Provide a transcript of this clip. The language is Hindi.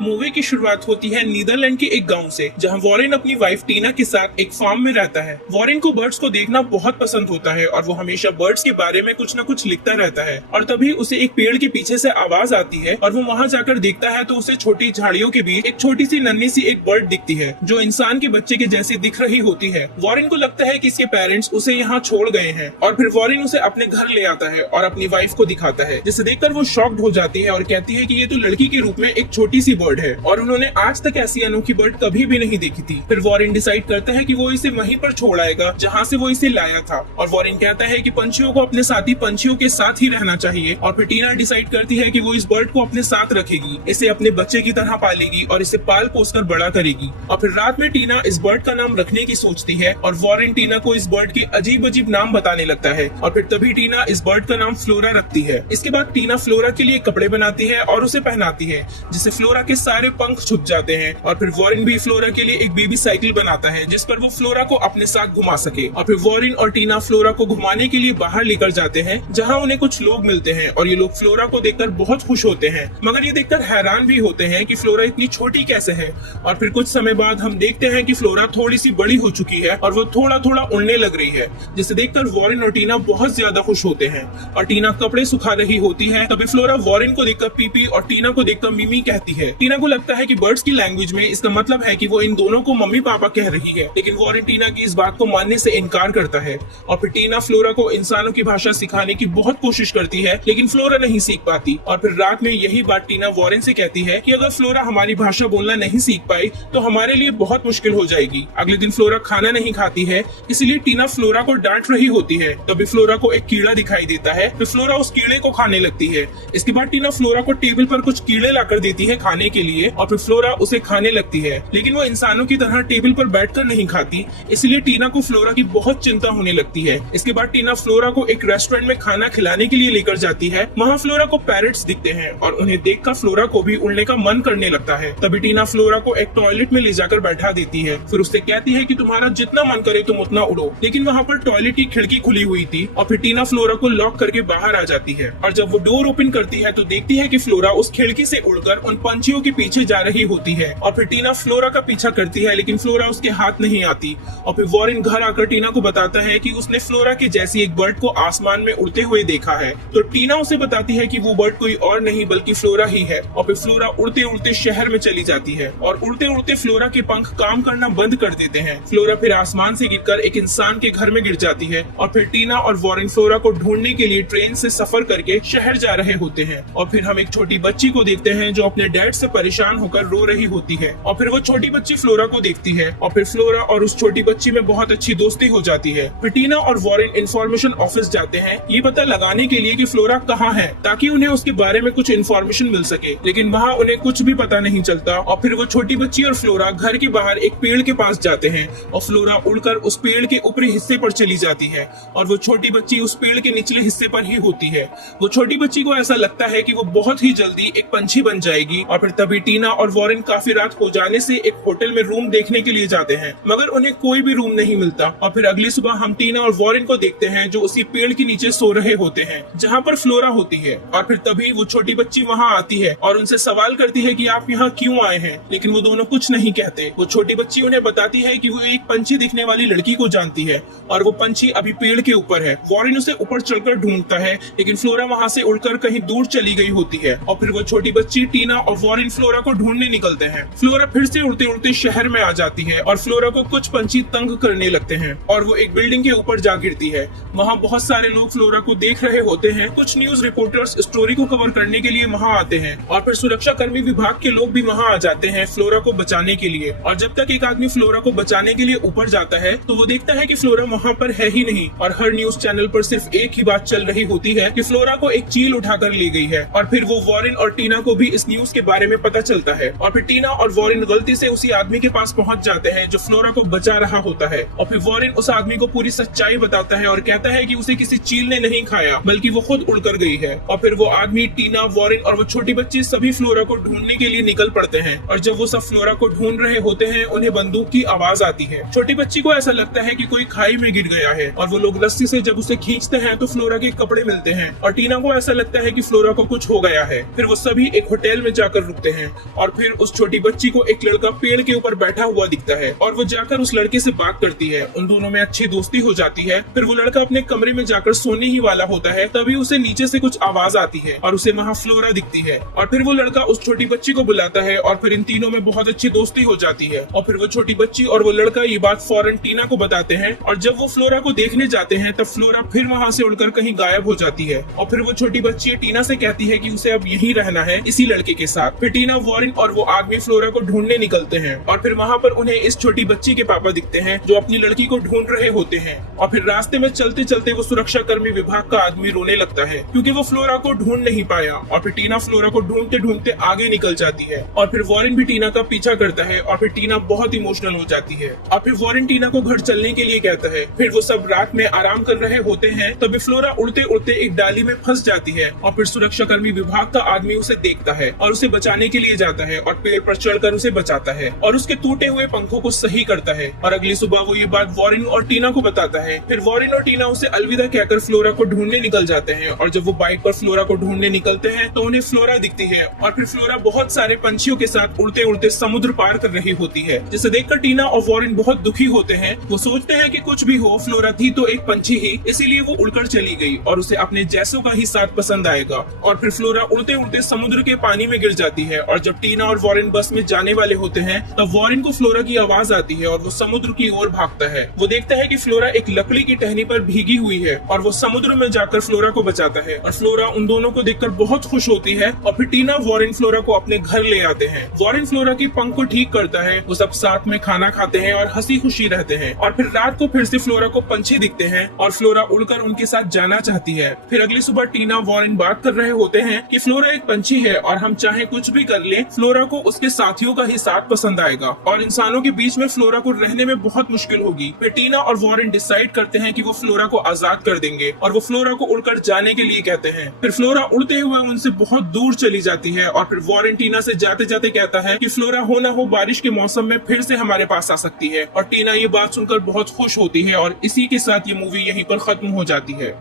मूवी की शुरुआत होती है नीदरलैंड के एक गांव से, जहां वॉरेन अपनी वाइफ टीना के साथ एक फार्म में रहता है। वॉरेन को बर्ड्स को देखना बहुत पसंद होता है और वो हमेशा बर्ड्स के बारे में कुछ न कुछ लिखता रहता है। और तभी उसे एक पेड़ के पीछे से आवाज आती है और वो वहां जाकर देखता है तो उसे छोटी झाड़ियों के बीच एक छोटी सी नन्ही सी एक बर्ड दिखती है जो इंसान के बच्चे के जैसी दिख रही होती है। वॉरेन को लगता है कि इसके पेरेंट्स उसे यहाँ छोड़ गए हैं और फिर वॉरेन उसे अपने घर ले आता है और अपनी वाइफ को दिखाता है, जिसे देखकर वो शॉक्ड हो जाती है और कहती है कि ये तो लड़की के रूप में एक छोटी सी बर्ड है और उन्होंने आज तक ऐसी अनोखी बर्ड कभी भी नहीं देखी थी। फिर वॉरेन डिसाइड करता है कि वो इसे वहीं पर छोड़ आएगा जहाँ से वो इसे लाया था और वॉरेन कहता है कि पंछियों को अपने साथी पंछियों के साथ ही रहना चाहिए। और फिर टीना डिसाइड करती है कि वो इस बर्ड को अपने साथ रखेगी, इसे अपने बच्चे की तरह पालेगी और इसे पाल पोस कर बड़ा करेगी। और फिर रात में टीना इस बर्ड का नाम रखने की सोचती है और वॉरेन टीना को इस बर्ड के अजीब अजीब नाम बताने लगता है और फिर तभी टीना इस बर्ड का नाम फ्लोरा रखती है। इसके बाद टीना फ्लोरा के लिए कपड़े बनाती है और उसे पहनाती है, जिससे फ्लोरा के सारे पंख छुप जाते हैं। और फिर वॉरेन भी फ्लोरा के लिए एक बेबी साइकिल बनाता है जिस पर वो फ्लोरा को अपने साथ घुमा सके। और फिर वॉरेन और टीना फ्लोरा को घुमाने के लिए बाहर लेकर जाते हैं, जहां उन्हें कुछ लोग मिलते हैं और ये लोग फ्लोरा को देखकर बहुत खुश होते हैं, मगर ये देखकर हैरान भी होते हैं कि फ्लोरा इतनी छोटी कैसे है। और फिर कुछ समय बाद हम देखते हैं कि फ्लोरा थोड़ी सी बड़ी हो चुकी है और वो थोड़ा थोड़ा उड़ने लग रही है, जिसे देखकर वॉरेन और टीना बहुत ज्यादा खुश होते हैं। और टीना कपड़े सुखा रही होती है, तभी फ्लोरा वॉरेन को देखकर पीपी और टीना को देखकर मिमी कहती है। टीना को लगता है कि बर्ड्स की लैंग्वेज में इसका मतलब है कि वो इन दोनों को मम्मी पापा कह रही है, लेकिन वॉरेन टीना की इस बात को मानने से इनकार करता है। और फिर टीना फ्लोरा को इंसानों की भाषा सिखाने की बहुत कोशिश करती है, लेकिन फ्लोरा नहीं सीख पाती। और फिर रात में यही बात टीना वॉरेन से कहती है कि अगर फ्लोरा हमारी भाषा बोलना नहीं सीख पाई तो हमारे लिए बहुत मुश्किल हो जाएगी। अगले दिन फ्लोरा खाना नहीं खाती है, इसलिए टीना फ्लोरा को डांट रही होती है। तभी फ्लोरा को एक कीड़ा दिखाई देता है, फिर फ्लोरा उस कीड़े को खाने लगती है। इसके बाद टीना फ्लोरा को टेबल पर कुछ कीड़े लाकर देती है खाने के लिए और फिर फ्लोरा उसे खाने लगती है, लेकिन वो इंसानों की तरह टेबल पर बैठकर नहीं खाती, इसलिए टीना को फ्लोरा की बहुत चिंता होने लगती है। इसके बाद टीना फ्लोरा को एक रेस्टोरेंट में खाना खिलाने के लिए लेकर जाती है। वहाँ फ्लोरा को पैरट्स दिखते हैं और उन्हें देखकर फ्लोरा को भी उड़ने का मन करने लगता है। तभी टीना फ्लोरा को एक टॉयलेट में ले जाकर बैठा देती है, फिर उससे कहती है कि तुम्हारा जितना मन करे तुम उतना उड़ो, लेकिन वहाँ पर टॉयलेट की खिड़की खुली हुई थी और फिर टीना फ्लोरा को लॉक करके बाहर आ जाती है। और जब वो डोर ओपन करती है तो देखती है कि फ्लोरा उस खिड़की से उड़कर उन पंछियों के पीछे जा रही होती है। और फिर टीना फ्लोरा का पीछा करती है, लेकिन फ्लोरा उसके हाथ नहीं आती। और फिर वॉरेन घर आकर टीना को बताता है कि उसने फ्लोरा के जैसी एक बर्ड को आसमान में उड़ते हुए देखा है। तो टीना उसे बताती है कि वो बर्ड कोई और नहीं बल्कि फ्लोरा ही है। और फिर फ्लोरा उड़ते उड़ते शहर में चली जाती है और उड़ते उड़ते फ्लोरा के पंख काम करना बंद कर देते हैं। फ्लोरा फिर आसमान से गिरकर एक इंसान के घर में गिर जाती है और फिर टीना और वॉरेन फ्लोरा को ढूंढने के लिए ट्रेन से सफर करके शहर जा रहे होते हैं। और फिर हम एक छोटी बच्ची को देखते हैं जो अपने डैड से परेशान होकर रो रही होती है और फिर वो छोटी बच्ची फ्लोरा को देखती है और फिर फ्लोरा और उस छोटी बच्ची में बहुत अच्छी दोस्ती हो जाती है। फिर टीना और वॉरेन इंफॉर्मेशन ऑफिस जाते हैं ये पता लगाने के लिए कि फ्लोरा कहाँ है, ताकि उन्हें उसके बारे में कुछ इन्फॉर्मेशन मिल सके, लेकिन वहाँ उन्हें कुछ भी पता नहीं चलता। और फिर वो छोटी बच्ची और फ्लोरा घर के बाहर एक पेड़ के पास जाते हैं और फ्लोरा उड़कर उस पेड़ के ऊपरी हिस्से पर चली जाती है और वो छोटी बच्ची उस पेड़ के निचले हिस्से पर ही होती है। वो छोटी बच्ची को ऐसा लगता है कि वो बहुत ही जल्दी एक पंछी बन जाएगी। और फिर तभी टीना और वॉरेन काफी रात हो जाने से एक होटल में रूम देखने के लिए जाते हैं, मगर उन्हें कोई भी रूम नहीं मिलता। और फिर अगली सुबह हम टीना और वॉरेन को देखते हैं जो उसी पेड़ के नीचे सो रहे होते हैं जहाँ पर फ्लोरा होती है। और फिर तभी वो छोटी बच्ची वहाँ आती है और उनसे सवाल करती है कि आप यहाँ क्यों आए हैं, लेकिन वो दोनों कुछ नहीं कहते। वो छोटी बच्ची उन्हें बताती है कि वो एक पंछी दिखने वाली लड़की को जानती है और वो पंछी अभी पेड़ के ऊपर है। वॉरेन उसे ऊपर चढ़कर ढूंढता है, लेकिन फ्लोरा वहाँ से उड़कर कहीं दूर चली गई होती है। और फिर वो छोटी बच्ची टीना और वॉरेन फ्लोरा को ढूंढने निकलते हैं। फ्लोरा फिर से उड़ते उड़ते शहर में आ जाती है और फ्लोरा को कुछ पंछी तंग करने लगते हैं और वो एक बिल्डिंग के ऊपर जा गिरती है। वहाँ बहुत सारे लोग फ्लोरा को देख रहे होते हैं। कुछ न्यूज रिपोर्टर्स स्टोरी को कवर करने के लिए वहाँ आते हैं और फिर सुरक्षा कर्मी विभाग के लोग भी वहाँ आ जाते हैं फ्लोरा को बचाने के लिए। और जब तक एक आदमी फ्लोरा को बचाने के लिए ऊपर जाता है तो वो देखता है कि फ्लोरा वहाँ पर है ही नहीं और हर न्यूज चैनल पर सिर्फ एक ही बात चल रही होती है कि फ्लोरा को एक चील उठाकर ले गई है। और फिर वो वॉरेन और टीना को भी इस न्यूज के बारे में पता चलता है और फिर टीना और वॉरेन गलती से उसी आदमी के पास पहुंच जाते हैं जो फ्लोरा को बचा रहा होता है। और फिर वॉरेन उस आदमी को पूरी सच्चाई बताता है और कहता है कि उसे किसी चील ने नहीं खाया बल्कि वो खुद उड़कर गई है। और फिर वो आदमी, टीना, वॉरेन और वो छोटी बच्ची सभी फ्लोरा को ढूंढने के लिए निकल पड़ते हैं। और जब वो सब फ्लोरा को ढूंढ रहे होते हैं उन्हें बंदूक की आवाज आती है। छोटी बच्ची को ऐसा लगता है कि कोई खाई में गिर गया है और वो लोग रस्सी से जब उसे खींचते हैं तो फ्लोरा के कपड़े मिलते हैं। और टीना को ऐसा लगता है कि फ्लोरा को कुछ हो गया है। फिर वो सभी एक होटल में जाकर रुकते होते हैं और फिर उस छोटी बच्ची को एक लड़का पेड़ के ऊपर बैठा हुआ दिखता है और वो जाकर उस लड़के से बात करती है। उन दोनों में अच्छी दोस्ती हो जाती है। फिर वो लड़का अपने कमरे में जाकर सोने ही वाला होता है, तभी उसे नीचे से कुछ आवाज आती है और उसे वहाँ फ्लोरा दिखती है और फिर वो लड़का उस छोटी बच्ची को बुलाता है और फिर इन तीनों में बहुत अच्छी दोस्ती हो जाती है। और फिर वो छोटी बच्ची और वो लड़का ये बात फौरन टीना को बताते हैं और जब वो फ्लोरा को देखने जाते हैं तब फ्लोरा फिर वहाँ से उड़कर कहीं गायब हो जाती है। और फिर वो छोटी बच्ची टीना से कहती है कि उसे अब यहीं रहना है इसी लड़के के साथ। फिर टीना, वॉरेन और वो आदमी फ्लोरा को ढूंढने निकलते हैं और फिर वहाँ पर उन्हें इस छोटी बच्ची के पापा दिखते हैं जो अपनी लड़की को ढूंढ रहे होते हैं। और फिर रास्ते में चलते चलते वो सुरक्षा कर्मी विभाग का आदमी रोने लगता है क्योंकि वो फ्लोरा को ढूंढ नहीं पाया। और फिर टीना फ्लोरा को ढूंढते ढूंढते आगे निकल जाती है और फिर वॉरेन भी टीना का पीछा करता है और फिर टीना बहुत इमोशनल हो जाती है। और फिर वॉरेन टीना को घर चलने के लिए कहता है। फिर वो सब रात में आराम कर रहे होते हैं, तभी फ्लोरा उड़ते उड़ते एक डाली में फंस जाती है और फिर सुरक्षा कर्मी विभाग का आदमी उसे देखता है और उसे बचाने के लिए जाता है और पेड़ पर चढ़कर उसे बचाता है और उसके टूटे हुए पंखों को सही करता है। और अगली सुबह वो ये बात वॉरेन और टीना को बताता है। फिर वॉरेन और टीना उसे अलविदा कहकर फ्लोरा को ढूंढने निकल जाते हैं और जब वो बाइक पर फ्लोरा को ढूंढने निकलते हैं तो उन्हें फ्लोरा दिखती है और फिर फ्लोरा बहुत सारे पंछियों के साथ उड़ते उड़ते समुद्र पार कर रही होती है, जिसे देखकर टीना और वॉरेन बहुत दुखी होते हैं। वो सोचते हैं कि कुछ भी हो, फ्लोरा थी तो एक पंछी ही, इसीलिए वो उड़कर चली गई और उसे अपने जैसों का ही साथ पसंद आएगा। और फिर फ्लोरा उड़ते उड़ते समुद्र के पानी में गिर जाती है और जब टीना और वॉरेन बस में जाने वाले होते हैं तब वॉरेन को फ्लोरा की आवाज आती है और वो समुद्र की ओर भागता है। वो देखता है कि फ्लोरा एक लकड़ी की टहनी पर भीगी हुई है और वो समुद्र में जाकर फ्लोरा को बचाता है और फ्लोरा उन दोनों को देखकर बहुत खुश होती है। और फिर टीना वॉरेन फ्लोरा को अपने घर ले आते हैं। वॉरेन फ्लोरा की पंख को ठीक करता है, वो सब साथ में खाना खाते हैं और हंसी खुशी रहते हैं। और फिर रात को फिर से फ्लोरा को पंछी दिखते हैं और फ्लोरा उड़कर उनके साथ जाना चाहती है। फिर अगली सुबह टीना वॉरेन बात कर रहे होते हैं कि फ्लोरा एक पंछी है और हम चाहे कुछ भी कर ले, फ्लोरा को उसके साथियों का ही साथ पसंद आएगा और इंसानों के बीच में फ्लोरा को रहने में बहुत मुश्किल होगी। फिर टीना और वॉरेन डिसाइड करते हैं कि वो फ्लोरा को आजाद कर देंगे और वो फ्लोरा को उड़कर जाने के लिए कहते हैं। फिर फ्लोरा उड़ते हुए उनसे बहुत दूर चली जाती है और फिर वॉरेन टीना से जाते जाते कहता है कि फ्लोरा हो ना हो बारिश के मौसम में फिर से हमारे पास आ सकती है। और टीना ये बात सुनकर बहुत खुश होती है और इसी के साथ ये मूवी यहीं पर खत्म हो जाती है।